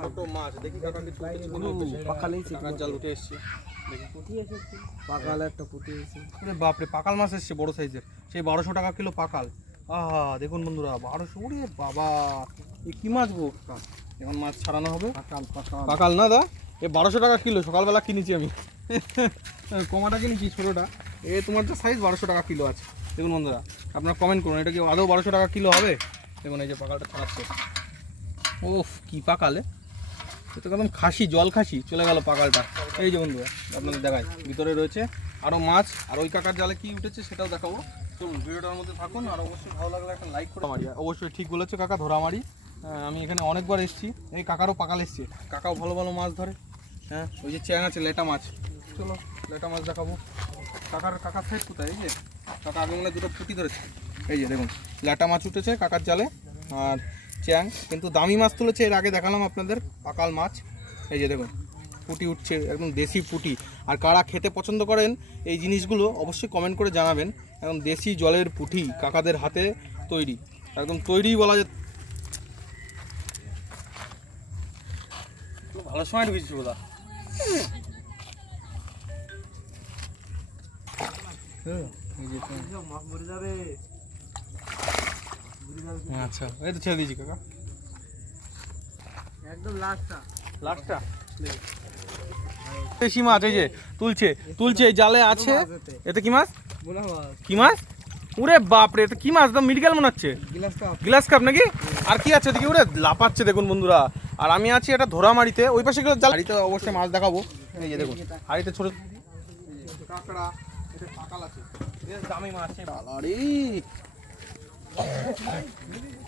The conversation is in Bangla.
ছোট মাছ দেখি কাকাকে তুলতেছি মনে হচ্ছে পাকালেই কাকার জাল উঠে এসছে দেখি পাকাল একটা পুঁটি এসে। আরে বাপরে পাকাল মাছ এসছে বড় সাইজের, সেই 1200 টাকা কিলো পাকাল। আহা দেখুন বন্ধুরা 1200, ওরে বাবা এ কি মাছ গো কাকা? এখন মাছ ছাড়ানো হবে। পাকাল না দা, এ 1200 টাকা কিলো, সকালবেলা কিনেছি আমি। কমাটা কিনেছি ছোটোটা, এ তোমার যা সাইজ 1200 টাকা কিলো আছে। দেখুন বন্ধুরা আপনারা কমেন্ট করুন এটা কি আদৌ 1200 টাকা কিলো হবে। দেখুন এই যে পাকালটা ছাড়াচ্ছে, ওফ কি পাকালে, এটা একদম খাসি, জল খাসি চলে গেল পাকালটা। এই যে বন্ধুরা আপনাদের দেখাই, ভিতরে রয়েছে আরও মাছ, আর ওই কাকার জালে কি উঠেছে সেটাও দেখাবো। চলুন ভিডিওটার মধ্যে থাকুন, আর অবশ্যই ভালো লাগলে একটা লাইক করে মারি। অবশ্যই ঠিক বলেছে কাকা, ধরামারি। আমি এখানে অনেকবার এসেছি, এই কাকারও পাকাল এসছে, কাকাও ভালো ভালো মাছ ধরে। হ্যাঁ ওই যে চ্যাং আছে, লেটা মাছ, চলো লেটা মাছ দেখাবো। কাকার সাইড কোথায়? এই যে কাকা আগে মনে দুটো পুঁটি ধরেছে, এই যে দেখুন লেটা মাছ উঠেছে কাকার জালে, আর চ্যাং, কিন্তু দামি মাছ তুলেছে। এর আগে দেখালাম আপনাদের পাকাল মাছ, এই যে দেখুন পুঁটি উঠছে, একদম দেশি পুঁটি। আর কারা খেতে পছন্দ করেন এই জিনিসগুলো অবশ্যই কমেন্ট করে জানাবেন। একদম দেশি জলের পুঁটি কাকাদের হাতে তৈরি, একদম তৈরি বলা যায়। ভালো সময় ঢুকেছি বলা। আচ্ছা এই তো ছেড়ে দিয়েছি কাকা, একদম লাস্টটা দেশি মাছ। এই যে তুলছে এই জালে আছে। এতে কি মাছ? কি মাছ? উরে বাপরে, এটা কি মাছ? একদম মিডিকেল মনে হচ্ছে, গ্লাস কাপ নাকি? আর কি আছে এদিকে? উরে লাপাচ্ছে দেখুন বন্ধুরা। আর আমি আছি এটা ধরামারিতে, ওই পাশে গেলে হাড়িতে অবশ্যই মাছ দেখাবো। এই যে দেখুন হাড়িতে ছোট কাঁকড়া, এটা পাকাল আছে, দামি মাছ।